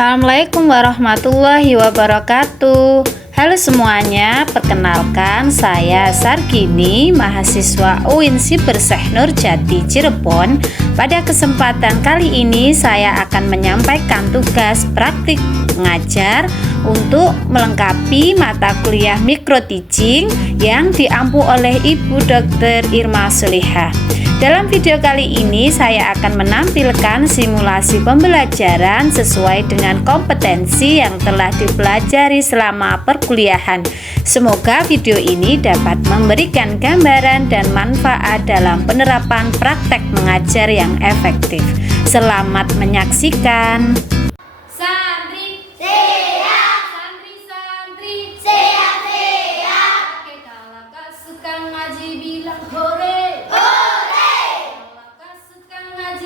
Assalamualaikum warahmatullahi wabarakatuh. Halo semuanya, perkenalkan saya Sargini, mahasiswa UIN Sibersyekh Nurjati Cirebon. Pada kesempatan kali ini saya akan menyampaikan tugas praktik mengajar untuk melengkapi mata kuliah Micro Teaching yang diampu oleh Ibu Dr. Irma Sulihah. Dalam video kali ini saya akan menampilkan simulasi pembelajaran sesuai dengan kompetensi yang telah dipelajari selama perkuliahan. Semoga video ini dapat memberikan gambaran dan manfaat dalam penerapan praktek mengajar yang efektif. Selamat menyaksikan. Santri sehat, santri sehat. Oke, kalau kau suka ngaji bilang hore.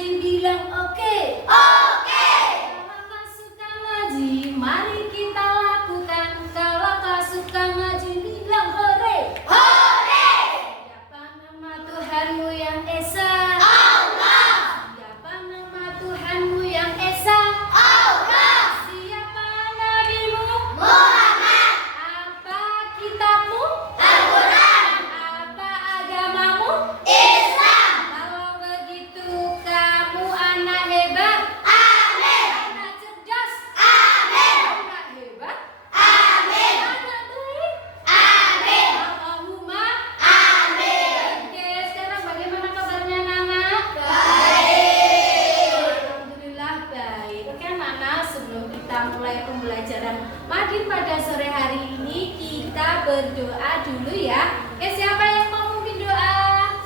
Bilang oke. Kalau kau suka ngaji, mari kita lakukan. Kalau kau suka ngaji, bilang hore. Siapa nama Tuhanmu yang esa? Allah. Siapa nama Tuhanmu yang esa? Allah. Siapa nabimu? Muhammad. Apa kitabmu? Al-Quran. Apa agamamu? Islam. Kalau begitu kamu anak hebat. Amin. Anak cerdas. Amin. Anak hebat. Amin. Anak baik. Amin. Allahumma amin. Oke, sekarang bagaimana kabarnya anak-anak? Baik. Alhamdulillah baik. Oke anak-anak, sebelum kita mulai pembelajaran maghrib pada sore hari ini, kita berdoa dulu ya. Oke, siapa yang mau memimpin doa?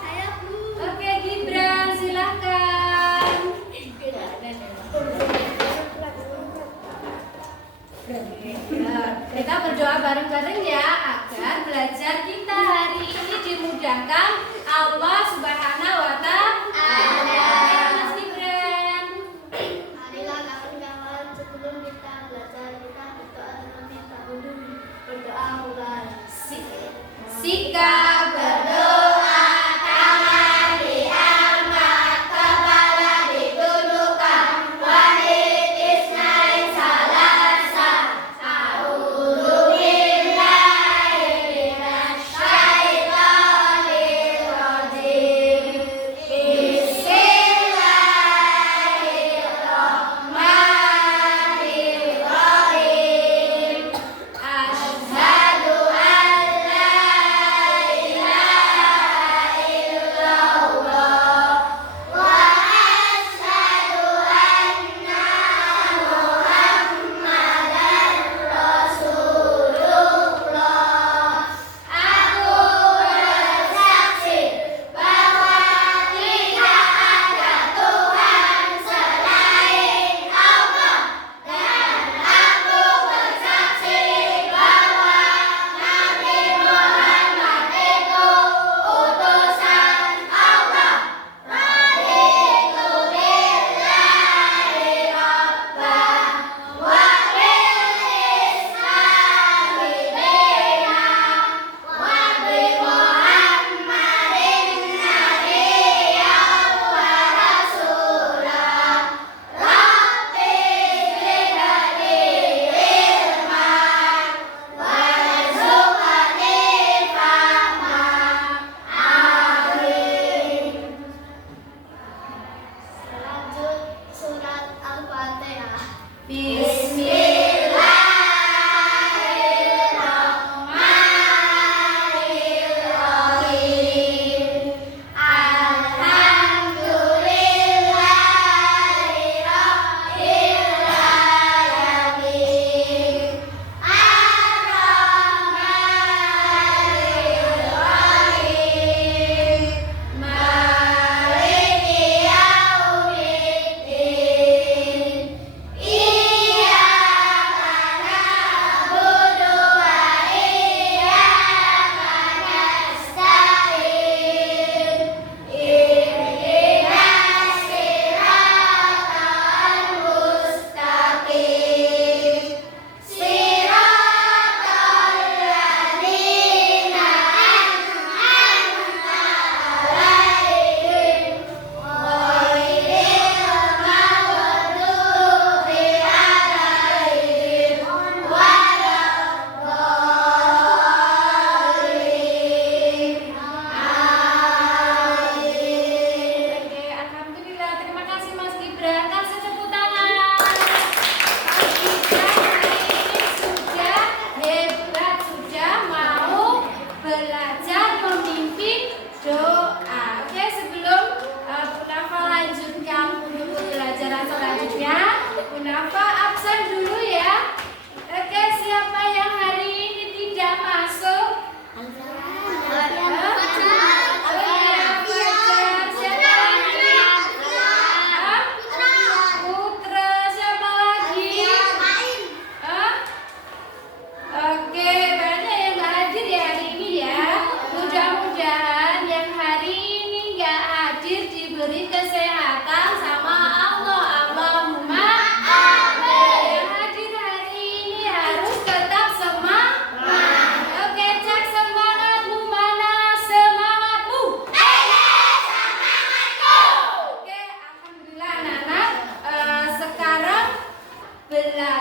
Saya, Bu. Oke, Gibran, silahkan. Kita berdoa bareng-bareng ya, agar belajar kita hari ini dimudahkan Allah Subhanahu wa Ta'ala. Mas Gibran. Marilah kawan-kawan, sebelum kita belajar kita berdoa terlebih dahulu. Berdoa mulai. Sikap berdoa, tangan diangkat, kepala ditundukkan. Wanit isnain salasa. A'udzu billahi minasy syaithanir rajim. Bismillahirrahmanirrahim. Asyhadu an la ilaha illallah wa asyhadu anna Muhammadan Rasulullah. Aku bersaksi bahwa tidak ada Tuhan selain Allah, dan aku bersaksi bahwa Nabi Muhammad itu utusan Allah. Raditu billahi rabban wa bil islami dinan wa bi Muhammadin nabiyyan wa rasulah. Rabbi zidni ilman warzuqni fahman. Amin. Lanjut surat Al-Fatihah. Bismillahirrahmanirrahim. Alhamdulillahi rabbil alamin. Ar-Rahmanir-Rahim. Maliki yaumiddin. Iyyaka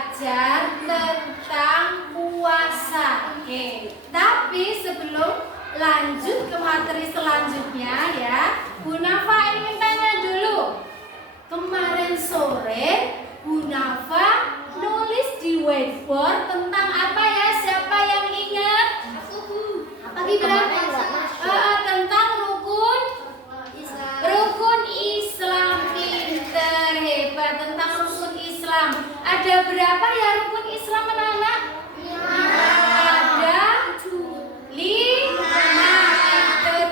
belajar tentang puasa. Oke, tapi sebelum lanjut ke materi selanjutnya ya, Bu Nafa ingin tanya dulu. Kemarin sore Bu Nafa nulis di whiteboard tentang apa ya? Siapa yang ingat? Pagi berapa? Tentang rukun Islam. Pinter, hebat. Tentang rukun Islam. Ada berapa ya rukun Islam, anak-anak? Ada 5.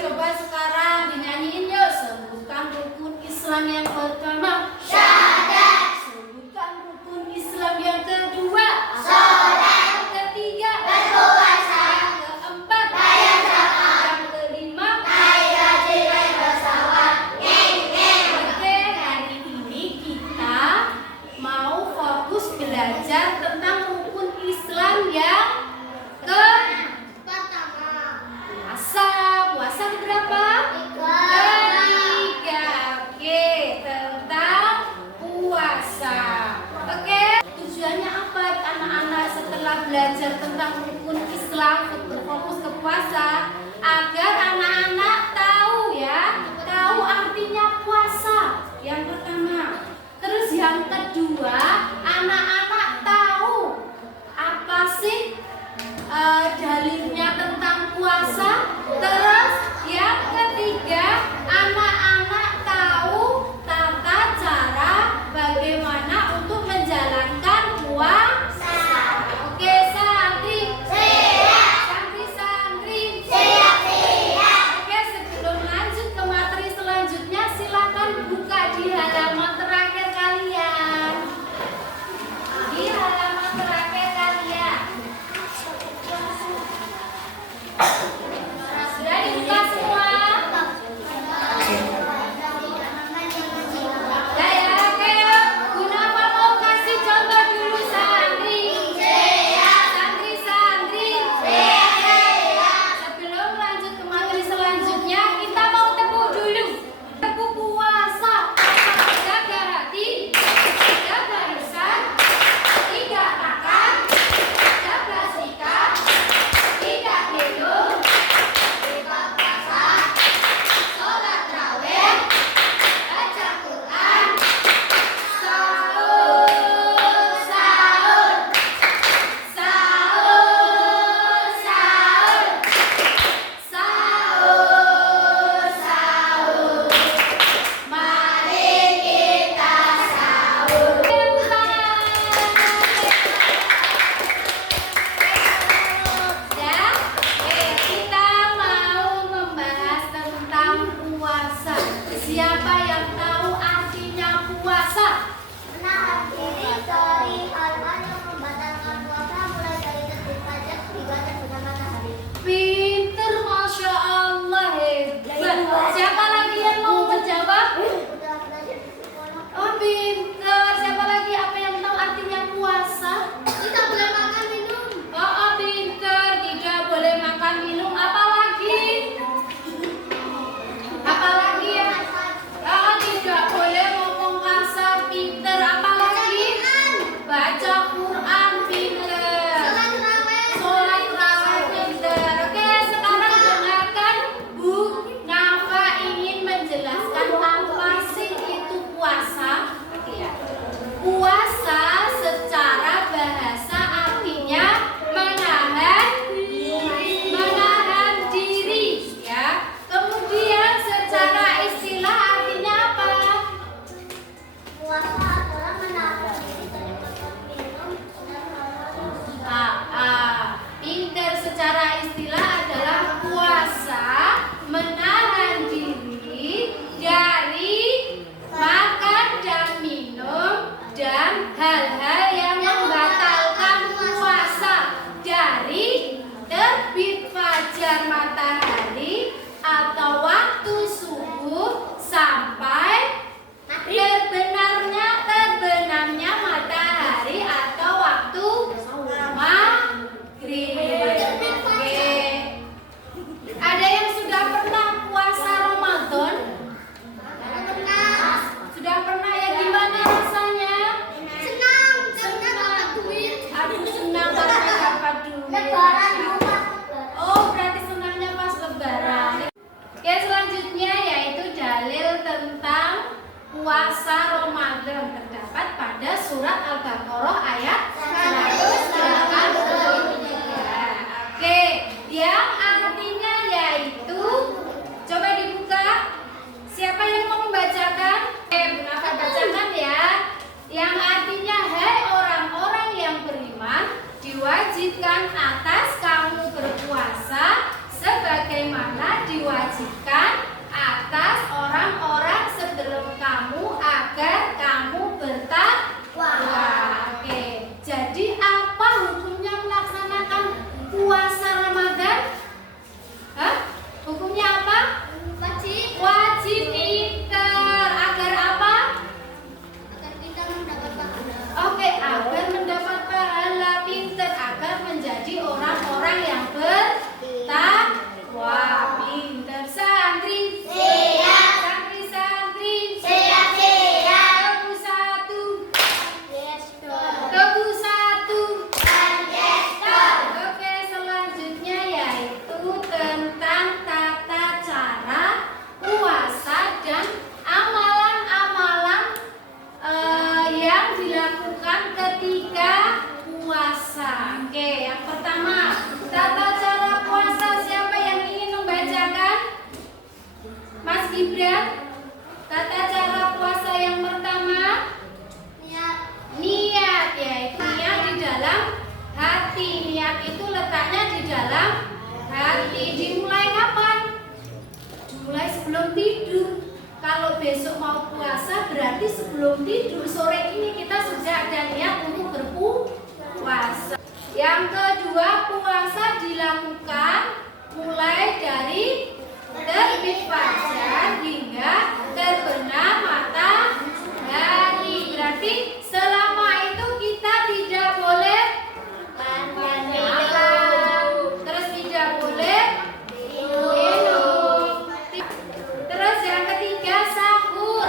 Coba sekarang dinyanyiin yuk. Sebutkan rukun Islam yang pertama. Syahadat. Sebutkan rukun Islam yang kedua. Sholat. Yang ketiga. Berpuasa. Yang keempat. Bayar zakat. Yang kelima. Naik haji naik pesawat. Oke, hari ini kita mau fokus belajar tentang rukun Islam yang puasa berapa? Ketiga. Oke, tentang puasa. Oke, tujuannya apa anak-anak setelah belajar tentang rukun Islam fokus ke puasa? Agar anak-anak tahu ya, tahu artinya puasa. Yang pertama. Terus yang kedua, anak-anak tahu apa sih dalilnya tentang puasa. Terus yang ketiga, anak-anak tahu tata cara bagaimana untuk menjalankan puasa. Oke, Santri. Siap. puasa Ramadan terdapat pada surat Al-Baqarah ayat 183. Oke, yang artinya yaitu, coba dibuka. Siapa yang mau membacakan? Aku bacakan ya. Yang artinya, hai orang-orang yang beriman, diwajibkan atas kamu berpuasa sebagaimana diwajibkan atas orang-orang sebelum kamu agar kamu bertakwa. Oke, jadi apa hukumnya melaksanakan puasa Ramadan? Hah? Hukumnya apa? Wajib pinter. Agar apa? Agar kita mendapat pahala. Oke, agar mendapat pahala, pinter, agar menjadi orang-orang yang bertakwa. Pinter santri. Siap. Santri-santri. Siap-siap. Tebu satu. Yes, Dok. Tebu satu. Yes, Dok. Oke, selanjutnya yaitu tentang tata cara puasa dan amalan-amalan yang dilakukan ketika puasa. Oke, yang pertama, tata cara puasa. Siapa yang ingin membacakan? Mas Gibran, tata cara puasa yang pertama, Niat. niat, yaitu niat di dalam hati. Niat itu letaknya di dalam hati. Dimulai kapan? Dimulai sebelum tidur. Kalau besok mau puasa berarti sebelum tidur, sore ini kita sudah ada niat untuk berpuasa. Yang kedua, puasa dilakukan mulai dari terbit fajar hingga terbenam matahari. Berarti selama itu kita tidak boleh makan, terus tidak boleh minum. Terus yang ketiga, sahur.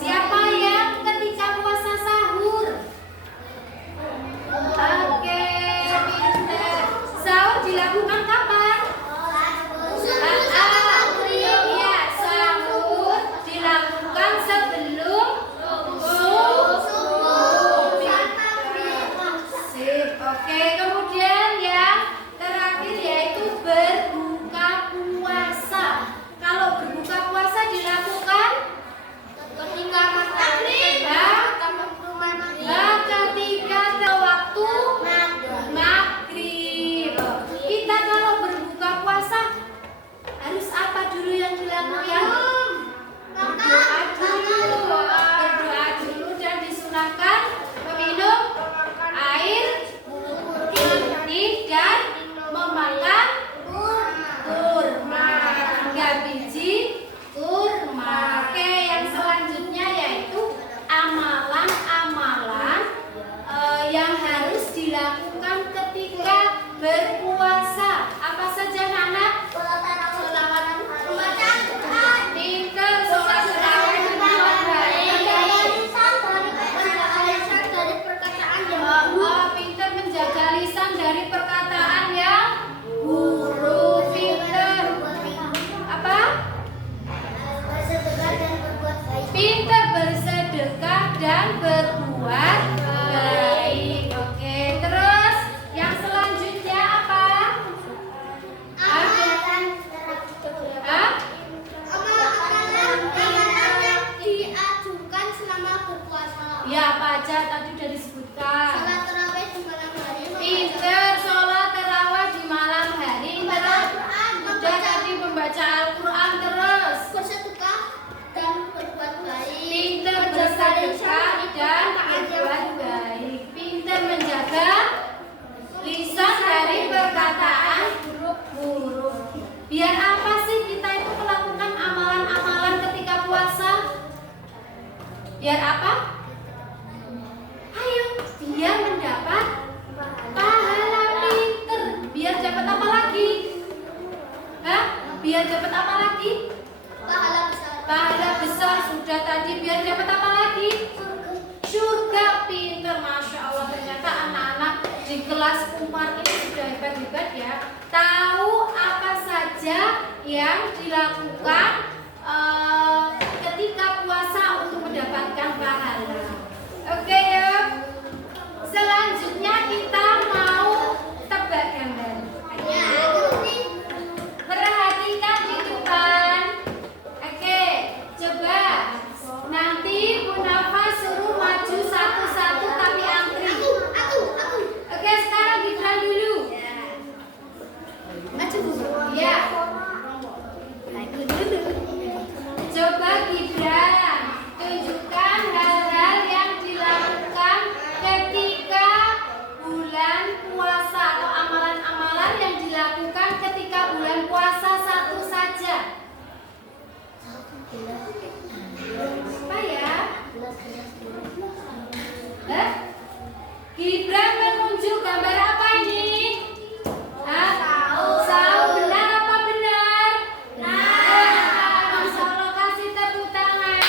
Siapa yang ketika puasa sahur? Oke, pinter. Sahur dilakukan kapan? Iya, sahur dilakukan sebelum subuh. Sip. Oke, kemudian yang terakhir yaitu berbuka puasa. Kalau berbuka puasa dilakukan Ketika matahari ketika ada waktu maghrib. Kita kalau berbuka puasa harus apa dulu yang dilakukan? Berdoa dulu dan disunahkan meminum air putih dan memakan kurma, 3 biji kurma. Oke, yang selanjutnya yaitu amalan-amalan yang harus dilakukan ketika berpuasa. Apa saja, anak? Pinter, sholat tarawih di malam hari. Pinter menjaga lisan dari perkataan yang buruk. Pinter apa? Pinter bersedekah dan berbuat baik. Oke, terus yang selanjutnya apa? Hah? Diajukan selama berpuasa. Ya, apa aja tadi sudah disebutkan. Salat tarawih di malam hari. Pinter sholat tarawih di malam hari. Terus sudah tadi membaca Al-Quran. Terus Bersedekah dan berbuat baik. pinter bersedekah dan berbuat baik. Pinter menjaga lisan dari perkataan buruk. Biar apa sih kita itu melakukan amalan-amalan ketika puasa? Biar apa? Ayo, biar mendapat pahala. Pinter. Biar dapat apa lagi? Hah? Biar dapat apa lagi? Pahala besar. Pahala besar sudah tadi. Biar dapat apa lagi? Surga. Pinter, Masya Allah. Ternyata anak-anak di kelas Umar ini sudah hebat-hebat ya. Tahu apa saja yang dilakukan ketika ketika puasa untuk mendapatkan pahala. Oke ya. Selanjutnya kita mau tebak gambar. Perhatikan di depan. Oke, coba nanti Bu Nafa suruh maju satu-satu tapi antri. Oke, sekarang Gibran dulu. Ya. Coba Gibran tunjukkan hal-hal yang dilakukan ketika bulan puasa atau amalan-amalan yang dilakukan ketika bulan puasa satu saja. Apa ya? Gibran menunjuk gambar apa ini? Tahu benar apa benar? Masya Allah, kasih tepuk tangan.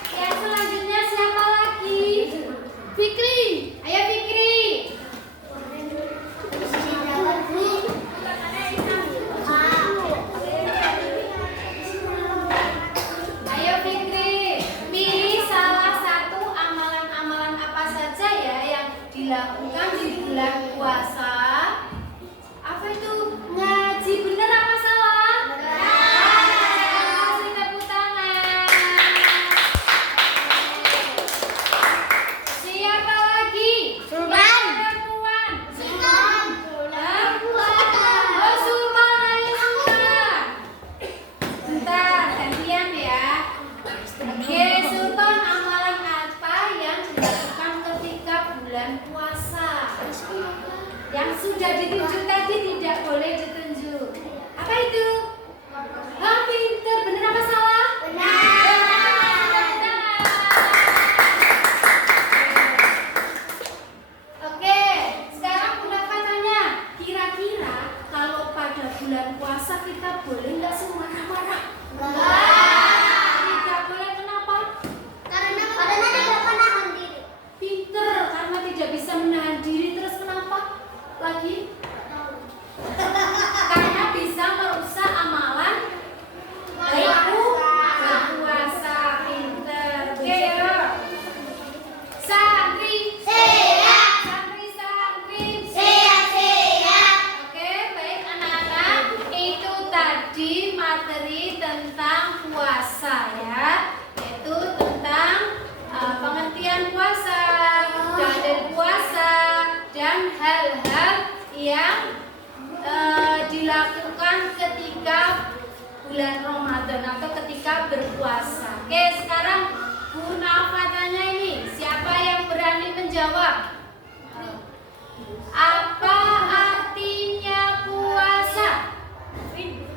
Oke, yang selanjutnya siapa lagi? Fikri, ayo Fikri. Ayo Fikri, pilih salah satu amalan-amalan apa saja ya yang dilakukan di bulan puasa. Apa itu? Ngaji bener apa salah? Kasih tepuk tangan. Siapa lagi? Sulman. Perempuan. Sulman. Oh, Sulman, ayo Sulman. Bentar, gantian ya. Oke, Sultan, amalan apa yang dilakukan ketika bulan puasa? Yang sudah ditunjuk tadi tidak boleh ditunjuk. Apa itu? Oh, pinter. Benar apa salah? Oke, sekarang Bu Nafa tanya, kira-kira kalau pada bulan puasa kita boleh nggak semarah-marah? Tidak boleh, kenapa? Karena tidak menahan diri. Pinter, karena tidak bisa menahan diri. Terus kenapa? Lagi? Karena bisa merusak amalan berpuasa. Pinter. Oke, yuk. Santri. Oke, baik anak-anak. Itu tadi materi tentang puasa ya, yaitu tentang pengertian puasa, dalil puasa, dan hal-hal yang dilakukan ketika bulan Ramadan atau ketika berpuasa. Oke, sekarang Bu Nafa tanya ini, siapa yang berani menjawab? Apa artinya puasa?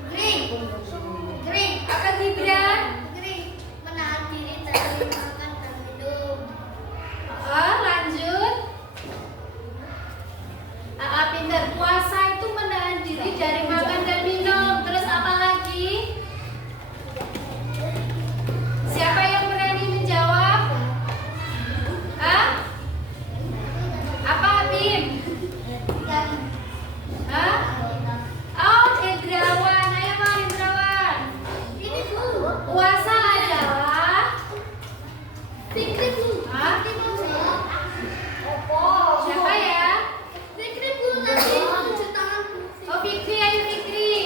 Green. Apa Gibran? Menahan diri dari makan dan minum. Lanjut. Pinter. Puasa itu menahan diri dari makan dan minum. Terus apa lagi? Siapa yang berani menjawab? Apa Bim? Oh, Hendrawan. Ayo Pak Hendrawan. Ini dulu. Puasa adalah Fikri dulu. siapa ya? Fikri dulu tadi tunjuk tangan. Oh, Fikri, ayo Fikri.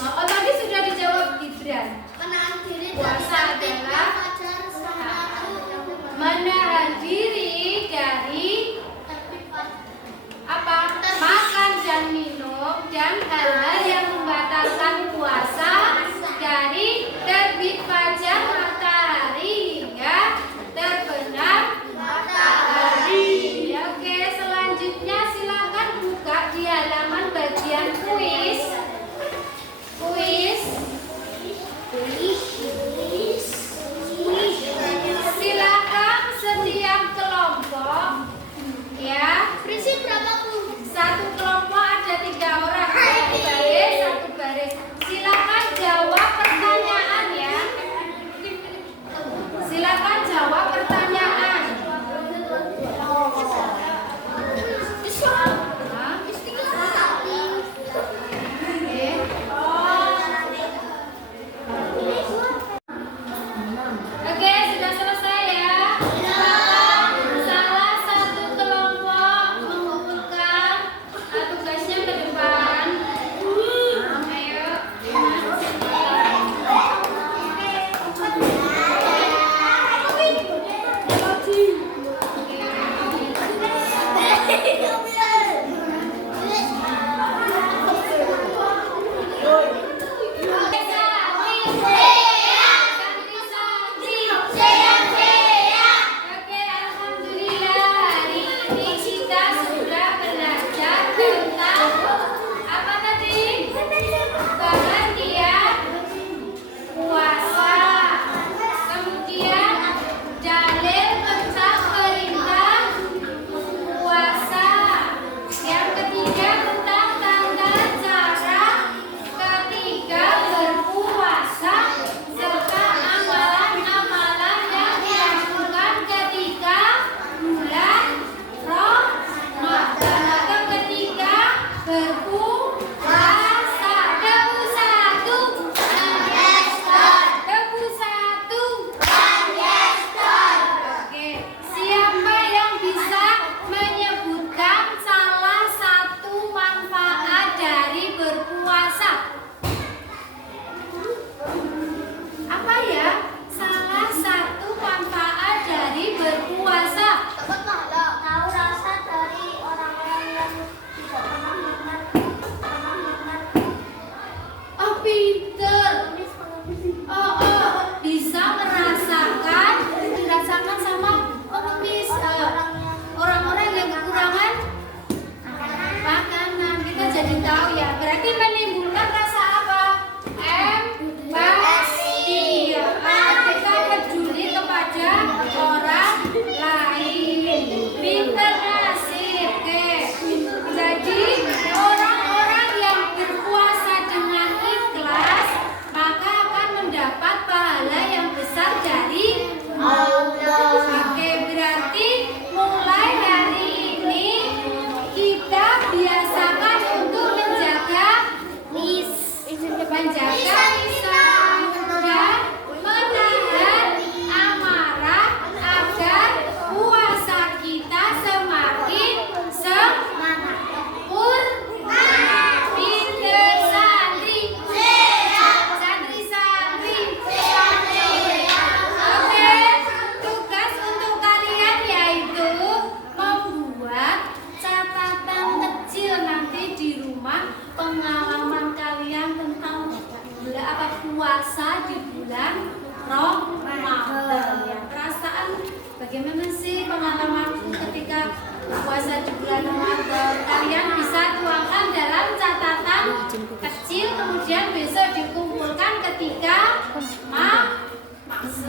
Oh, tadi sudah dijawab Gibran. Menahan diri Puasa dari adalah fajar sampai menahan diri dari apa? Makan dan minum dan hal-hal yang membatalkan puasa dari terbit fajar matahari hingga terbenam matahari. Oke, selanjutnya silakan buka di halaman bagian kuis. Silakan setiap kelompok ya. Prinsip berapa Bu? Satu kelompok ada 3 orang. Saya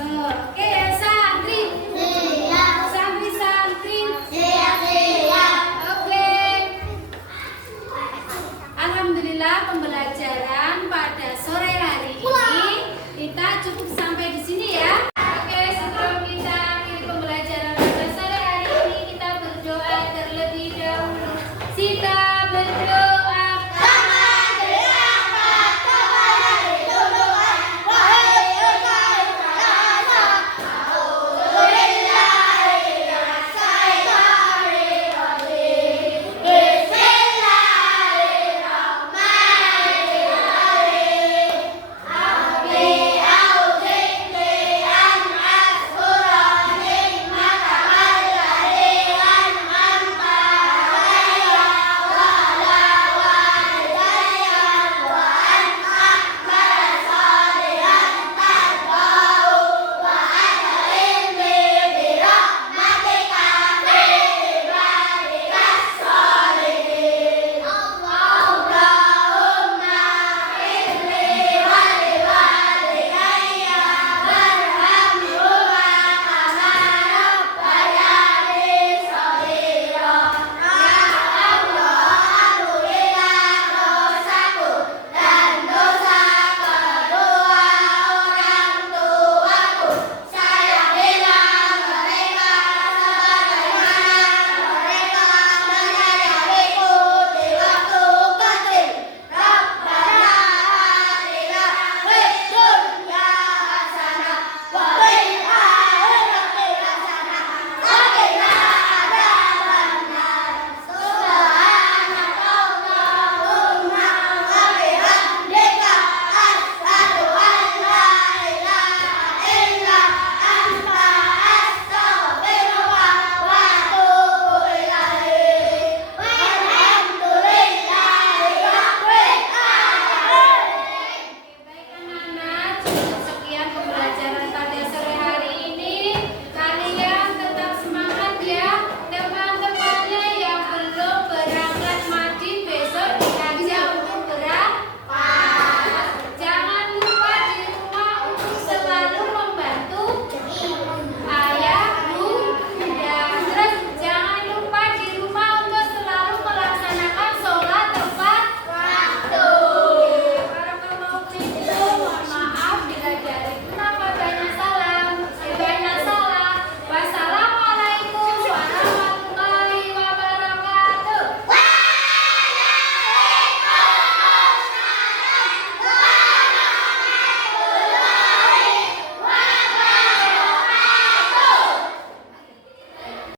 Oke ya